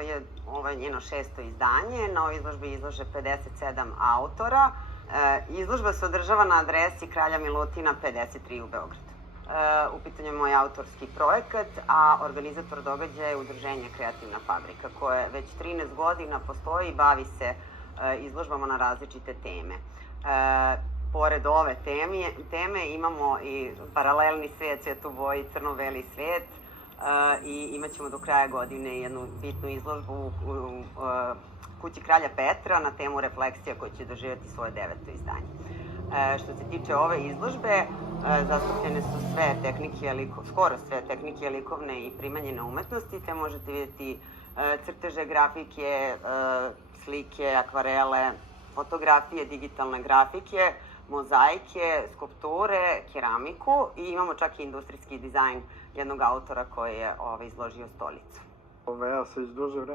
je njeno 6. izdanje. Na ovoj izložbi izlože 57 autora. Izložba se održava na adresi Kralja Milutina 53 u Beogradu. U pitanju je moj autorski projekat, a organizator događaja je Udruženje Kreativna fabrika, koje već 13 godina postoji i bavi se izložbama na različite teme. Pored ove teme imamo i paralelni svet, svet u boji, crno-beli svet, i imat ćemo do kraja godine jednu bitnu izložbu u Kući Kralja Petra na temu refleksija, koja će doživjeti svoje 9. izdanje. Što se tiče ove izložbe, zastupljene su skoro sve tehnike likovne i primenjene umetnosti, te možete vidjeti crteže, grafike, slike, akvarele, fotografije, digitalne grafike, mozaike, skulpture, keramiku i imamo čak i industrijski dizajn jednog autora koji je izložio stolicu. Ja se već duže vreme